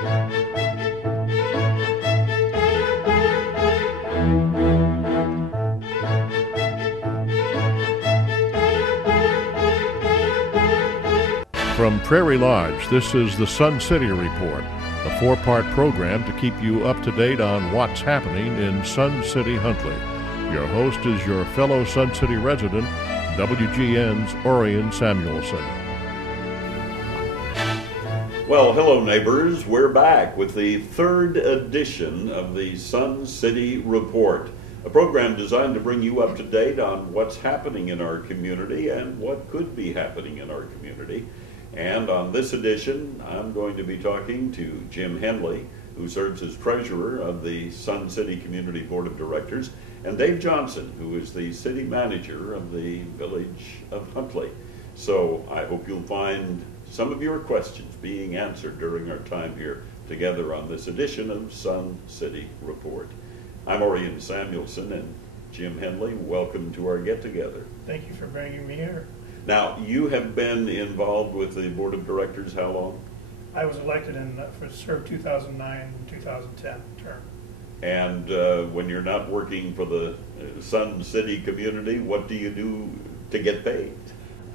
From Prairie Lodge, this is the Sun City Report, a four-part program to keep you up to date on what's happening in Sun City, Huntley. Your host is your fellow Sun City resident, WGN's Orion Samuelson. Well, hello neighbors. We're back with the third edition of the Sun City Report, a program designed to bring you up to date on what's happening in our community and what could be happening in our community. And on this edition, I'm going to be talking to Jim Henley, who serves as treasurer of the Sun City Community Board of Directors, and Dave Johnson, who is the city manager of the village of Huntley. So I hope you'll find some of your questions being answered during our time here together on this edition of Sun City Report. I'm Orion Samuelson, and Jim Henley, welcome to our get-together. Thank you for bringing me here. Now, you have been involved with the Board of Directors how long? I was elected for served 2009-2010 term. And when you're not working for the Sun City community, what do you do to get paid?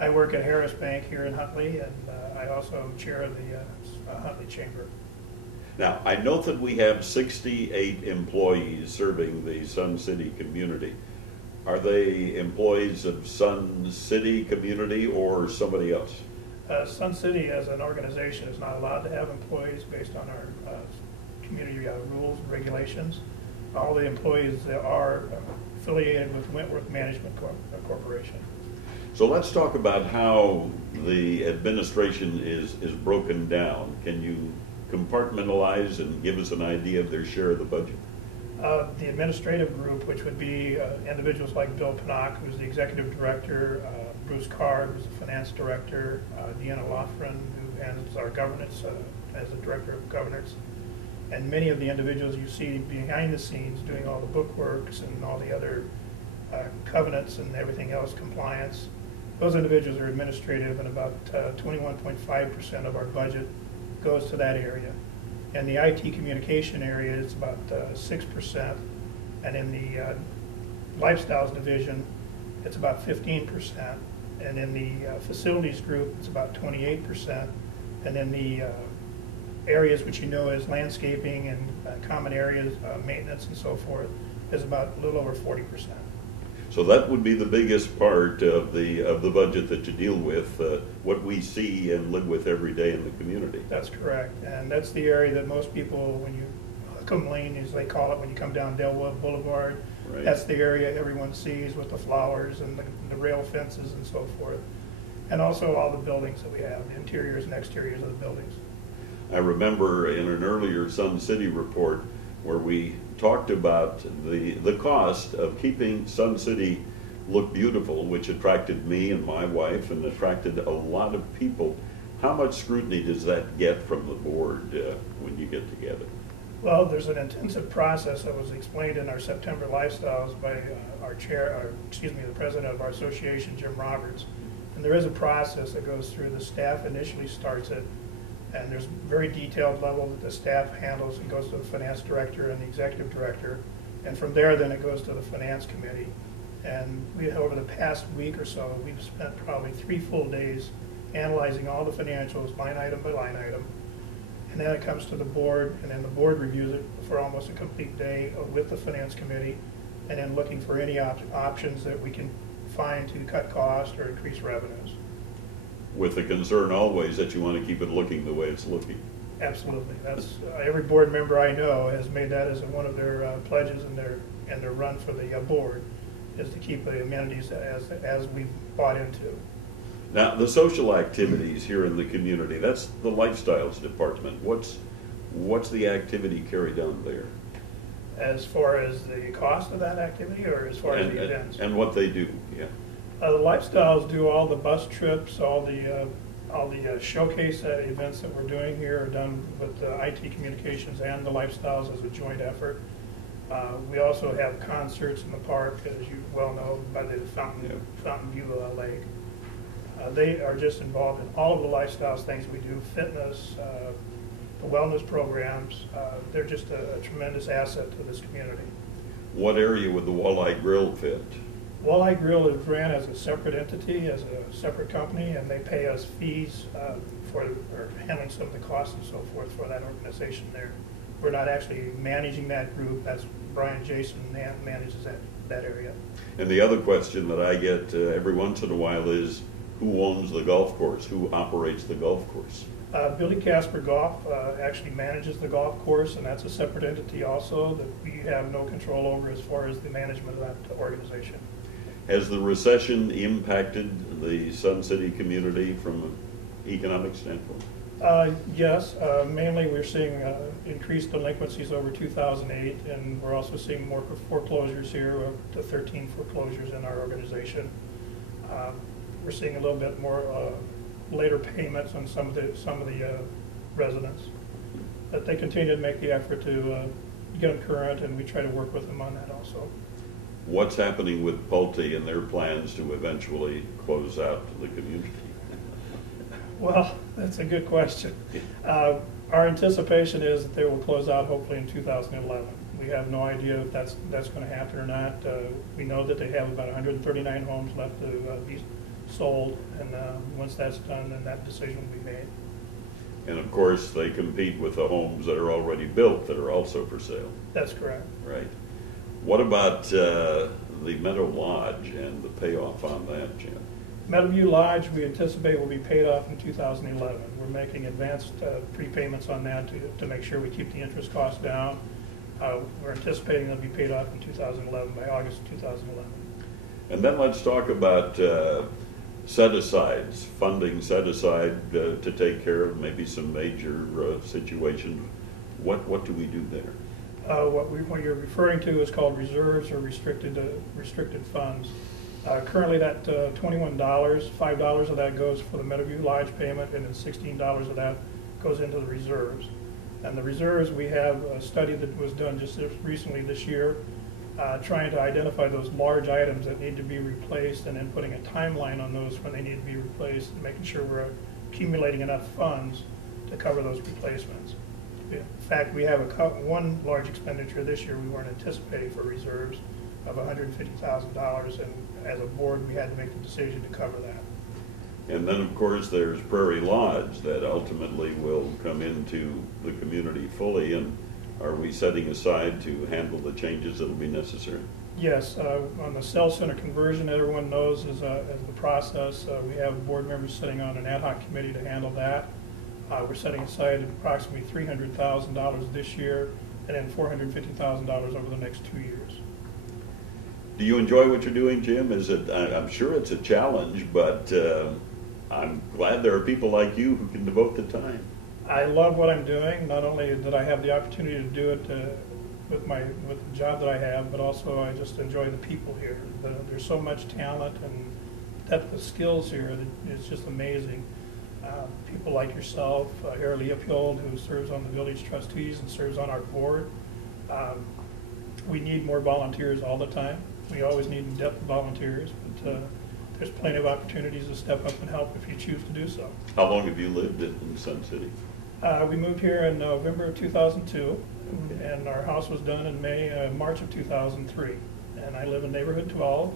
I work at Harris Bank here in Huntley, and I also chair the Huntley Chamber. Now, I know that we have 68 employees serving the Sun City community. Are they employees of Sun City community or somebody else? Sun City as an organization is not allowed to have employees based on our community rules and regulations. All the employees are affiliated with Wentworth Management Corporation. So let's talk about how the administration is broken down. Can you compartmentalize and give us an idea of their share of the budget? The administrative group, which would be individuals like Bill Panock, who's the executive director, Bruce Carr, who's the finance director, Deanna Loughran, who handles our governance as the director of governance, and many of the individuals you see behind the scenes doing all the bookworks and all the other covenants and everything else, compliance. Those individuals are administrative, and about 21.5% of our budget goes to that area. In the IT communication area, it's about 6%, and in the lifestyles division, it's about 15%, and in the facilities group, it's about 28%, and in the areas which you know as landscaping and common areas, maintenance and so forth, is about a little over 40%. So that would be the biggest part of the budget that you deal with, what we see and live with every day in the community. That's correct, and that's the area that most people, when you come lane, as they call it, when you come down Delwood Boulevard, right. That's the area everyone sees with the flowers and the rail fences and so forth, and also all the buildings that we have, the interiors and exteriors of the buildings. I remember in an earlier Sun City report where we talked about the cost of keeping Sun City look beautiful, which attracted me and my wife and attracted a lot of people. How much scrutiny does that get from the board when you get together? Well, there's an intensive process that was explained in our September Lifestyles by the president of our association, Jim Roberts. And there is a process that goes through. The staff initially starts it, and there's a very detailed level that the staff handles and goes to the finance director and the executive director. And from there, then it goes to the finance committee. And over the past week or so, we've spent probably 3 full days analyzing all the financials, line item by line item. And then it comes to the board, and then the board reviews it for almost a complete day with the finance committee, and then looking for any options that we can find to cut costs or increase revenues. With the concern always that you want to keep it looking the way it's looking. Absolutely. That's every board member I know has made that as one of their pledges and their run for the board, is to keep the amenities as we've bought into. Now, the social activities here in the community, that's the lifestyles department. What's the activity carried on there? As far as the cost of that activity, or as far as the events? And what they do, yeah. The lifestyles do all the bus trips, all the showcase events that we're doing here are done with IT Communications and the lifestyles as a joint effort. We also have concerts in the park, as you well know, by the Fountain View Lake. They are just involved in all of the lifestyles things we do, fitness, the wellness programs. They're just a tremendous asset to this community. What area would the Walleye Grill fit? Walleye Grill is ran as a separate entity, as a separate company, and they pay us fees for handling some of the costs and so forth for that organization there. We're not actually managing that group. That's Brian Jason manages that area. And the other question that I get every once in a while is, who owns the golf course? Who operates the golf course? Billy Casper Golf actually manages the golf course, and that's a separate entity also that we have no control over as far as the management of that organization. Has the recession impacted the Sun City community from an economic standpoint? Yes, mainly we're seeing increased delinquencies over 2008, and we're also seeing more foreclosures here, up to 13 foreclosures in our organization. We're seeing a little bit more later payments on some of the residents, but they continue to make the effort to get them current, and we try to work with them on that also. What's happening with Pulte and their plans to eventually close out the community? Well, that's a good question. Our anticipation is that they will close out hopefully in 2011. We have no idea if that's going to happen or not. We know that they have about 139 homes left to be sold, and once that's done, then that decision will be made. And of course, they compete with the homes that are already built that are also for sale. That's correct. Right. What about the Meadow Lodge and the payoff on that, Jim? Meadowview Lodge, we anticipate will be paid off in 2011. We're making advanced prepayments on that to make sure we keep the interest costs down. We're anticipating they'll be paid off in 2011, by August 2011. And then let's talk about set-asides, funding set aside to take care of maybe some major situations. What do we do there? What you're referring to is called reserves or restricted funds. Currently that $21, $5 of that goes for the Meadowview Lodge payment, and then $16 of that goes into the reserves. And the reserves, we have a study that was done just recently this year, trying to identify those large items that need to be replaced, and then putting a timeline on those when they need to be replaced, and making sure we're accumulating enough funds to cover those replacements. In fact, we have one large expenditure this year we weren't anticipating for reserves of $150,000, and as a board we had to make the decision to cover that. And then of course there's Prairie Lodge that ultimately will come into the community fully, and are we setting aside to handle the changes that will be necessary? Yes, on the cell center conversion, everyone knows is the process. We have board members sitting on an ad hoc committee to handle that. We're setting aside approximately $300,000 this year, and then $450,000 over the next 2 years. Do you enjoy what you're doing, Jim? I'm sure it's a challenge, but I'm glad there are people like you who can devote the time. I love what I'm doing. Not only that I have the opportunity to do it with the job that I have, but also I just enjoy the people here. There's so much talent and depth of skills here that it's just amazing. People like yourself, Harry Leopold, who serves on the village trustees and serves on our board. We need more volunteers all the time. We always need depth of volunteers, but there's plenty of opportunities to step up and help if you choose to do so. How long have you lived in Sun City? We moved here in November of 2002, and our house was done in March of 2003. And I live in neighborhood 12.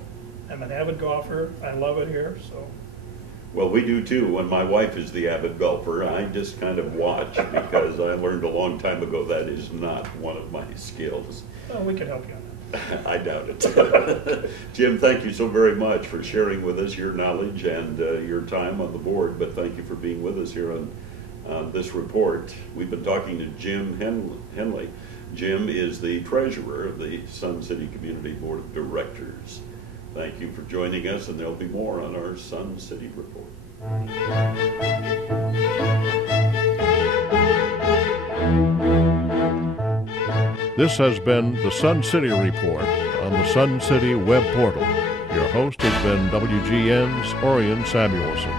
I'm an avid golfer. I love it here. So. Well, we do too. When my wife is the avid golfer, I just kind of watch because I learned a long time ago that is not one of my skills. Well, we can help you on that. I doubt it. Jim, thank you so very much for sharing with us your knowledge and your time on the board, but thank you for being with us here on this report. We've been talking to Jim Henley. Jim is the treasurer of the Sun City Community Board of Directors. Thank you for joining us, and there'll be more on our Sun City Report. This has been the Sun City Report on the Sun City web portal. Your host has been WGN's Orion Samuelson.